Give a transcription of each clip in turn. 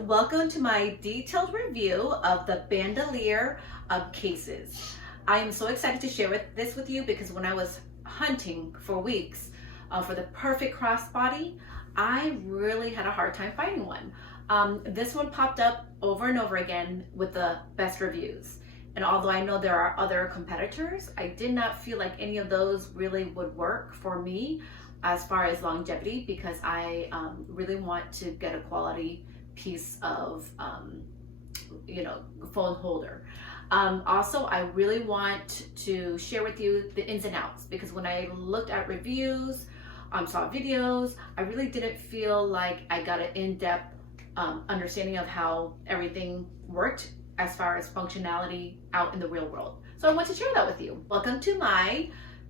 welcome to my detailed review of the Bandolier cases. I am so excited to share this with you because when I was hunting for weeks for the perfect crossbody, I really had a hard time finding one. This one popped up over and over again with the best reviews. And although I know there are other competitors, I did not feel like any of those really would work for me as far as longevity, because I really want to get a quality piece of phone holder. Also, I really want to share with you the ins and outs, because when I looked at reviews, saw videos, I really didn't feel like I got an in-depth understanding of how everything worked as far as functionality out in the real world. So I want to share that with you. Welcome to my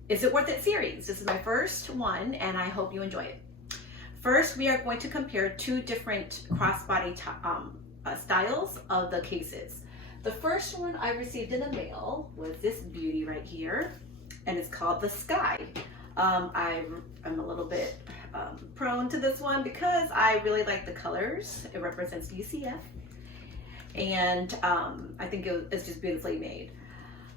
Is It Worth It series. This is my first one and I hope you enjoy it. First, we are going to compare two different crossbody styles of the cases. The first one I received in the mail was this beauty right here, and it's called the Sky. I'm a little bit prone to this one because I really like the colors. It represents UCF, and I think it's just beautifully made.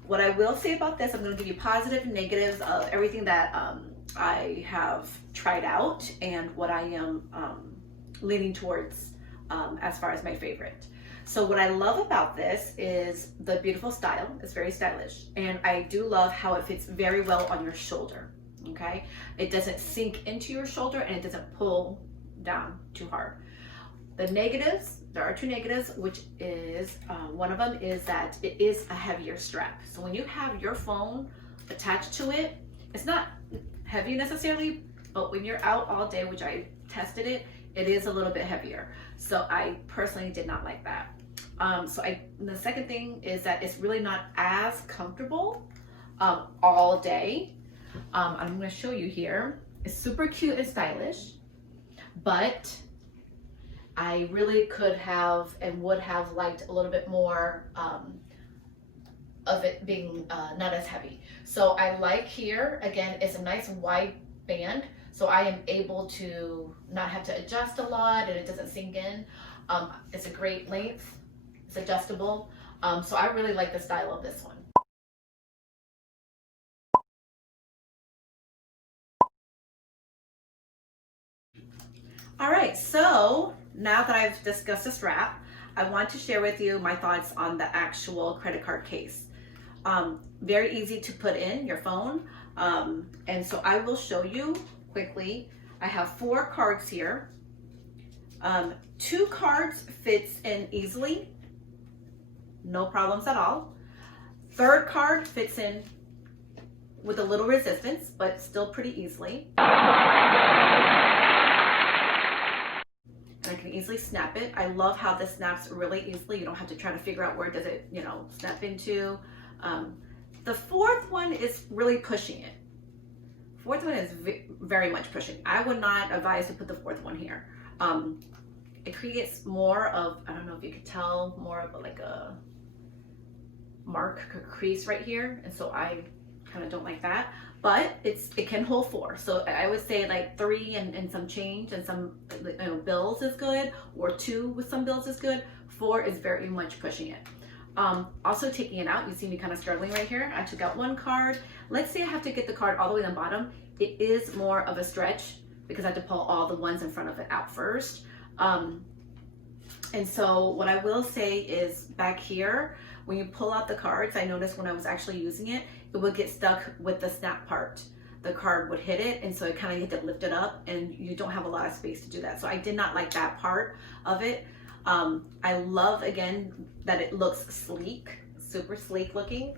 What I will say about this, I'm going to give you positive and negatives of everything that I have tried out and what I am leaning towards as far as my favorite. So what I love about this is the beautiful style. It's very stylish, and I do love how it fits very well on your shoulder. Okay, it doesn't sink into your shoulder and it doesn't pull down too hard. The negatives, there are two negatives, which is one of them is that it is a heavier strap. So when you have your phone attached to it, it's not heavy necessarily, but when you're out all day, which I tested it, it is a little bit heavier. So I personally did not like that. The second thing is that it's really not as comfortable all day. I'm going to show you here. It's super cute and stylish, but I really could have and would have liked a little bit more of it being not as heavy. So I like here, again, it's a nice wide band, so I am able to not have to adjust a lot and it doesn't sink in. It's a great length, it's adjustable. So I really like the style of this one. All right, so now that I've discussed the strap, I want to share with you my thoughts on the actual credit card case. Very easy to put in your phone. And so I will show you quickly. I have 4 cards here. 2 cards fits in easily, no problems at all. 3rd card fits in with a little resistance, but still pretty easily. I can easily snap it. I love how this snaps really easily. You don't have to try to figure out where does it, snap into. The 4th one is really pushing it. 4th one is very much pushing. I would not advise to put the 4th one here. It creates more of, I don't know if you could tell, more of like a mark, a crease right here. And so I kind of don't like that. But it can hold 4. So I would say like 3 and some change and some bills is good, or 2 with some bills is good. 4 is very much pushing it. Also taking it out, you see me kind of struggling right here. I took out 1 card. Let's say I have to get the card all the way to the bottom. It is more of a stretch because I have to pull all the ones in front of it out first. And so what I will say is back here, when you pull out the cards, I noticed when I was actually using it, it would get stuck with the snap part. The card would hit it, and so it kind of had to lift it up, and you don't have a lot of space to do that. So I did not like that part of it. I love, again, that it looks sleek, super sleek looking.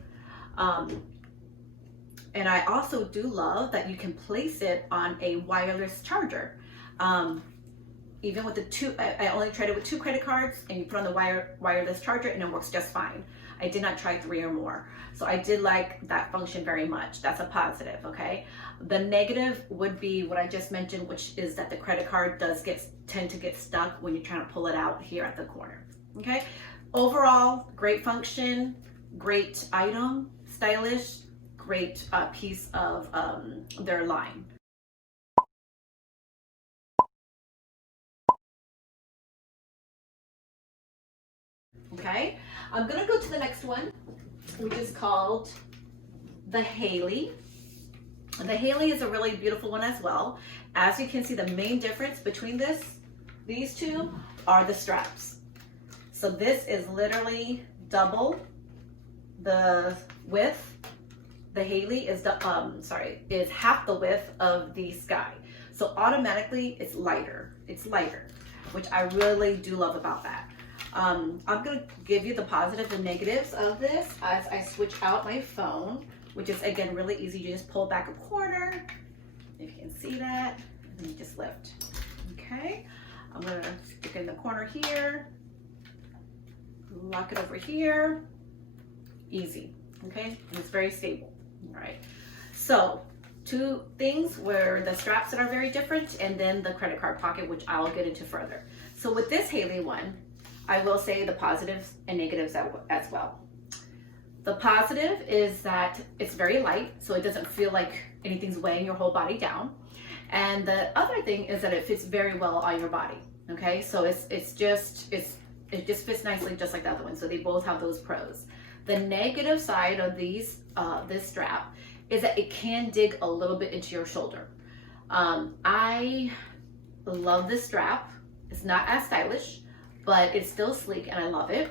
And I also do love that you can place it on a wireless charger. Even with the 2, I only tried it with 2 credit cards, and you put on the wireless charger and it works just fine. I did not try 3 or more. So I did like that function very much. That's a positive, okay? The negative would be what I just mentioned, which is that the credit card does tend to get stuck when you're trying to pull it out here at the corner, okay? Overall, great function, great item, stylish, great piece of their line. Okay, I'm gonna go to the next one, which is called the Kaale. The Kaale is a really beautiful one as well. As you can see, the main difference between these two are the straps. So this is literally double the width. The Kaale is half the width of the Sky. So automatically it's lighter. It's lighter, which I really do love about that. I'm gonna give you the positives and negatives of this as I switch out my phone, which is again really easy. You just pull back a corner, if you can see that, and then you just lift. Okay, I'm gonna stick in the corner here, lock it over here, easy. Okay, and it's very stable. All right, so two things where the straps that are very different, and then the credit card pocket, which I'll get into further. So with this Kaale one, I will say the positives and negatives as well. The positive is that it's very light, so it doesn't feel like anything's weighing your whole body down. And the other thing is that it fits very well on your body. Okay, so it just fits nicely just like the other one. So they both have those pros. The negative side of this strap is that it can dig a little bit into your shoulder. I love this strap. It's not as stylish, but it's still sleek and I love it.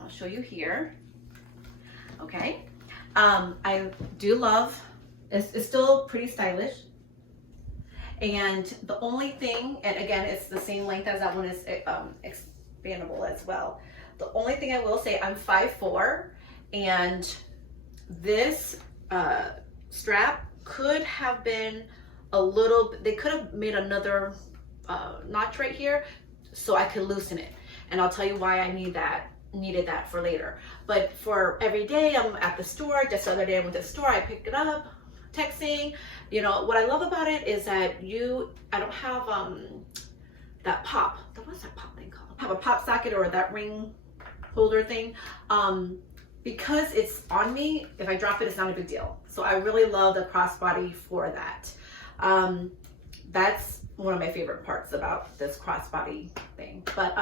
I'll show you here. Okay, I do love, it's still pretty stylish. And the only thing, and again, it's the same length as that one, is expandable as well. The only thing I will say, I'm 5'4", and this strap could have been a little, they could have made another notch right here so I could loosen it. And I'll tell you why I needed that for later. But for every day, I'm at the store. Just the other day I went to the store, I picked it up, texting. You know, what I love about it is that I don't have that pop. What's that pop thing called? I have a pop socket or that ring holder thing. Because it's on me, if I drop it, it's not a big deal. So I really love the crossbody for that. That's one of my favorite parts about this crossbody thing. But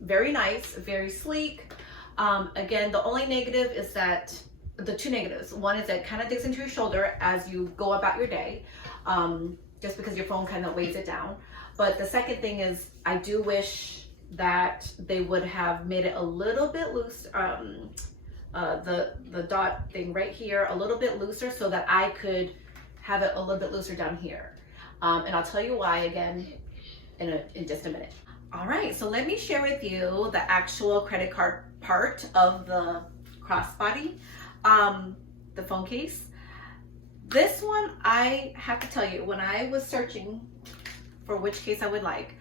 very nice, very sleek. Again, the only negative is that, the two negatives. One is that it kind of digs into your shoulder as you go about your day, just because your phone kind of weighs it down. But the second thing is, I do wish that they would have made it a little bit loose, the dot thing right here, a little bit looser so that I could have it a little bit looser down here. And I'll tell you why again in just a minute. All right, so let me share with you the actual credit card part of the crossbody, the phone case. This one, I have to tell you, when I was searching for which case I would like,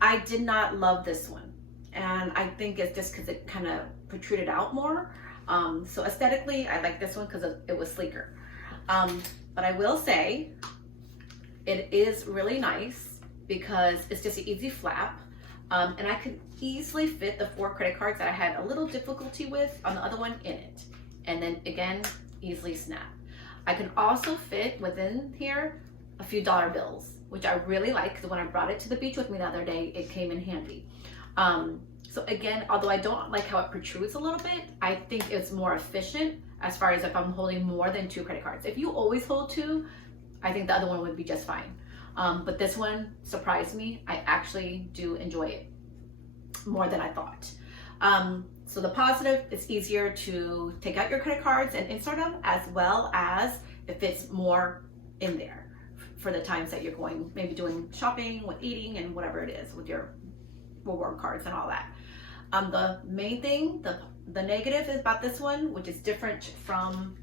I did not love this one. And I think it's just because it kind of protruded out more. So aesthetically, I like this one because it was sleeker. But I will say, it is really nice because it's just an easy flap. And I could easily fit the 4 credit cards that I had a little difficulty with on the other one in it. And then again, easily snap. I can also fit within here a few dollar bills, which I really like because when I brought it to the beach with me the other day, it came in handy. So again, although I don't like how it protrudes a little bit, I think it's more efficient as far as if I'm holding more than 2 credit cards. If you always hold 2, I think the other one would be just fine. But this one surprised me. I actually do enjoy it more than I thought. So the positive, it's easier to take out your credit cards and insert them, as well as it fits more in there for the times that you're going, maybe doing shopping, with eating, and whatever it is with your reward cards and all that. The main thing, the negative is about this one, which is different from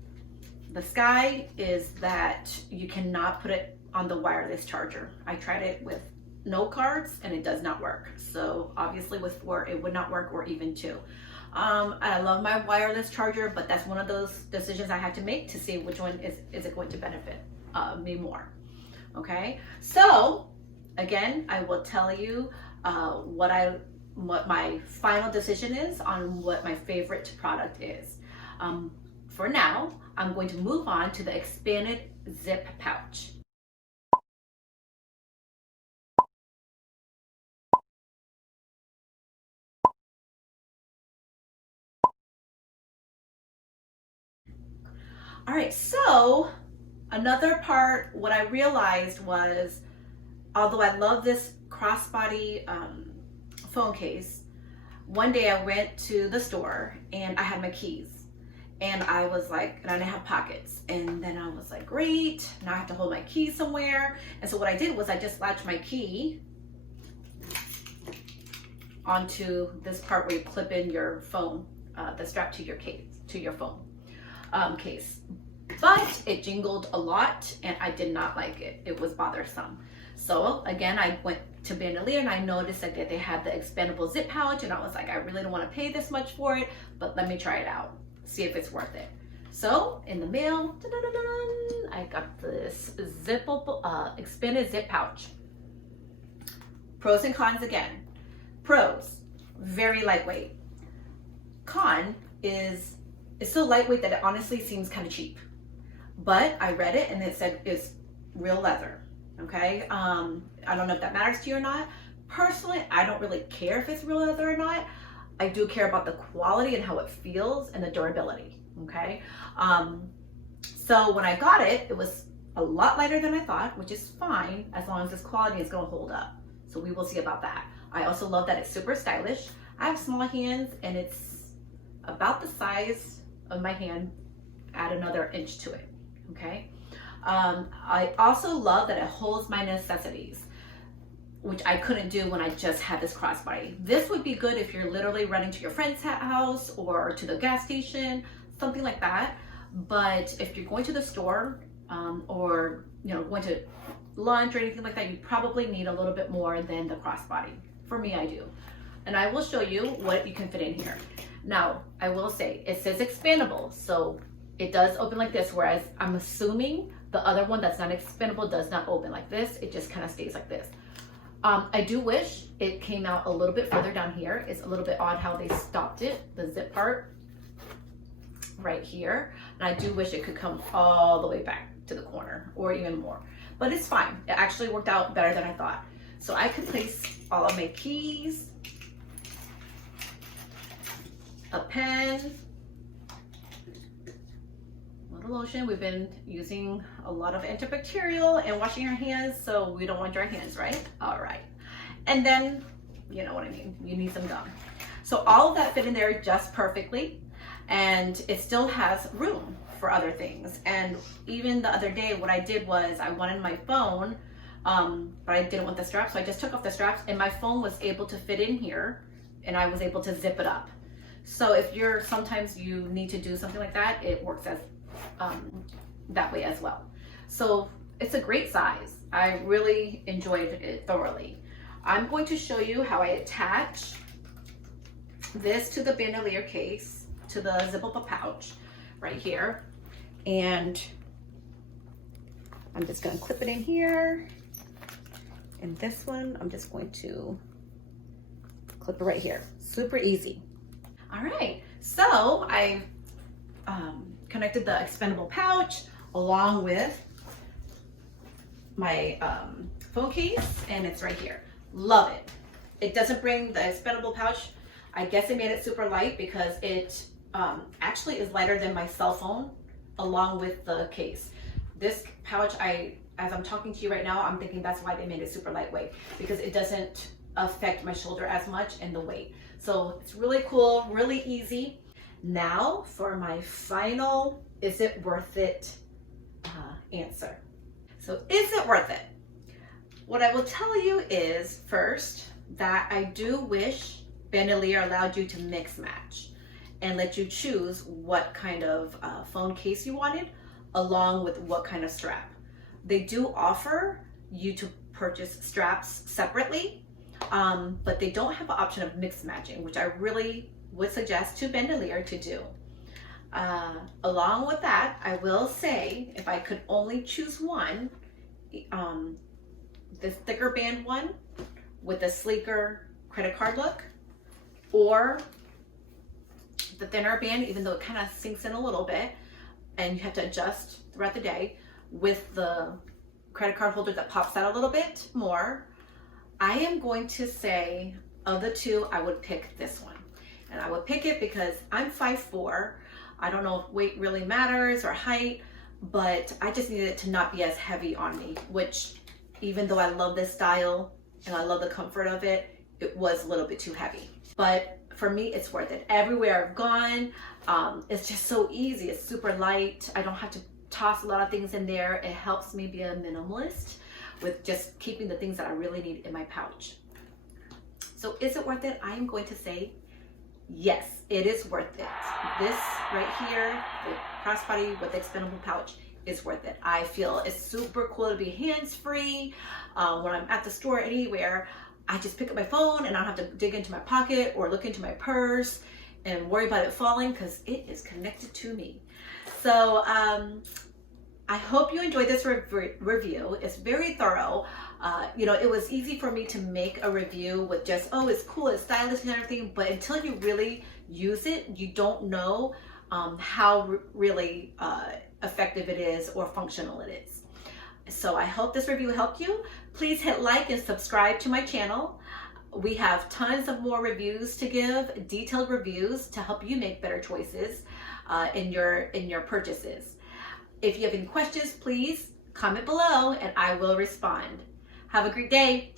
the Sky, is that you cannot put it on the wireless charger. I tried it with no cards and it does not work. So obviously with 4, it would not work, or even 2. I love my wireless charger, but that's one of those decisions I had to make to see which one is it going to benefit me more. Okay, so again, I will tell you what my final decision is on what my favorite product is. For now, I'm going to move on to the expanded zip pouch. All right, so another part, what I realized was, although I love this crossbody phone case, one day I went to the store and I had my keys. And I was like, and I didn't have pockets. And then I was like, great, now I have to hold my keys somewhere. And so what I did was I just latched my key onto this part where you clip in your phone, the strap to your case, to your phone case. But it jingled a lot and I did not like it. It was bothersome. So again, I went to Bandolier and I noticed that they had the expandable zip pouch and I was like, I really don't want to pay this much for it, but let me try it out. See if it's worth it. So in the mail, I got this zippable, expanded zip pouch. Pros and cons again. Pros, very lightweight. Con is, it's so lightweight that it honestly seems kind of cheap. But I read it and it said it's real leather, okay? I don't know if that matters to you or not. Personally, I don't really care if it's real leather or not. I do care about the quality and how it feels and the durability, okay? So when I got it, it was a lot lighter than I thought, which is fine as long as this quality is gonna hold up. So we will see about that. I also love that it's super stylish. I have small hands and it's about the size of my hand, add another inch to it, okay? I also love that it holds my necessities, which I couldn't do when I just had this crossbody. This would be good if you're literally running to your friend's house or to the gas station, something like that. But if you're going to the store or going to lunch or anything like that, you probably need a little bit more than the crossbody. For me, I do. And I will show you what you can fit in here. Now, I will say, it says expandable, so it does open like this, whereas I'm assuming the other one that's not expandable does not open like this. It just kind of stays like this. I do wish it came out a little bit further down here. It's a little bit odd how they stopped it, the zip part right here. And I do wish it could come all the way back to the corner or even more, but it's fine. It actually worked out better than I thought. So I could place all of my keys, a pen, a little lotion. We've been using a lot of antibacterial and washing our hands, so we don't want dry hands, right? All right. And then, you know what I mean, you need some gum. So all of that fit in there just perfectly, and it still has room for other things. And even the other day, what I did was I wanted my phone, but I didn't want the strap, so I just took off the straps and my phone was able to fit in here and I was able to zip it up. So if sometimes you need to do something like that, it works as that way as well. So it's a great size. I really enjoyed it thoroughly. I'm going to show you how I attach this to the Bandolier case, to the zippable pouch right here. And I'm just gonna clip it in here. And this one, I'm just going to clip it right here. Super easy. All right, so I connected the expandable pouch along with my phone case, and it's right here. Love it. It doesn't bring the expandable pouch. I guess they made it super light because it actually is lighter than my cell phone along with the case. This pouch, as I'm talking to you right now, I'm thinking that's why they made it super lightweight, because it doesn't affect my shoulder as much and the weight. So it's really cool, really easy. Now for my final, is it worth it answer. So is it worth it? What I will tell you is, first, that I do wish Bandolier allowed you to mix match and let you choose what kind of phone case you wanted along with what kind of strap. They do offer you to purchase straps separately, but they don't have an option of mix matching, which I really would suggest to Bandolier to do. Along with that, I will say, if I could only choose one, this thicker band one with a sleeker credit card look, or the thinner band, even though it kind of sinks in a little bit and you have to adjust throughout the day, with the credit card holder that pops out a little bit more, I am going to say of the two, I would pick this one. And I would pick it because I'm 5'4". I don't know if weight really matters or height, but I just needed it to not be as heavy on me, which even though I love this style and I love the comfort of it, it was a little bit too heavy. But for me, it's worth it. Everywhere I've gone, it's just so easy. It's super light. I don't have to toss a lot of things in there. It helps me be a minimalist with just keeping the things that I really need in my pouch. So is it worth it? I'm going to say yes, it is worth it. This right here, the crossbody with the expandable pouch, is worth it. I feel it's super cool to be hands-free. When I'm at the store, anywhere, I just pick up my phone and I don't have to dig into my pocket or look into my purse and worry about it falling because it is connected to me. So I hope you enjoyed this review. It's very thorough. It was easy for me to make a review with just, oh, it's cool, it's stylish and everything, but until you really use it, you don't know how really effective it is or functional it is. So I hope this review helped you. Please hit like and subscribe to my channel. We have tons of more reviews to give, detailed reviews to help you make better choices in your purchases. If you have any questions, please comment below and I will respond. Have a great day.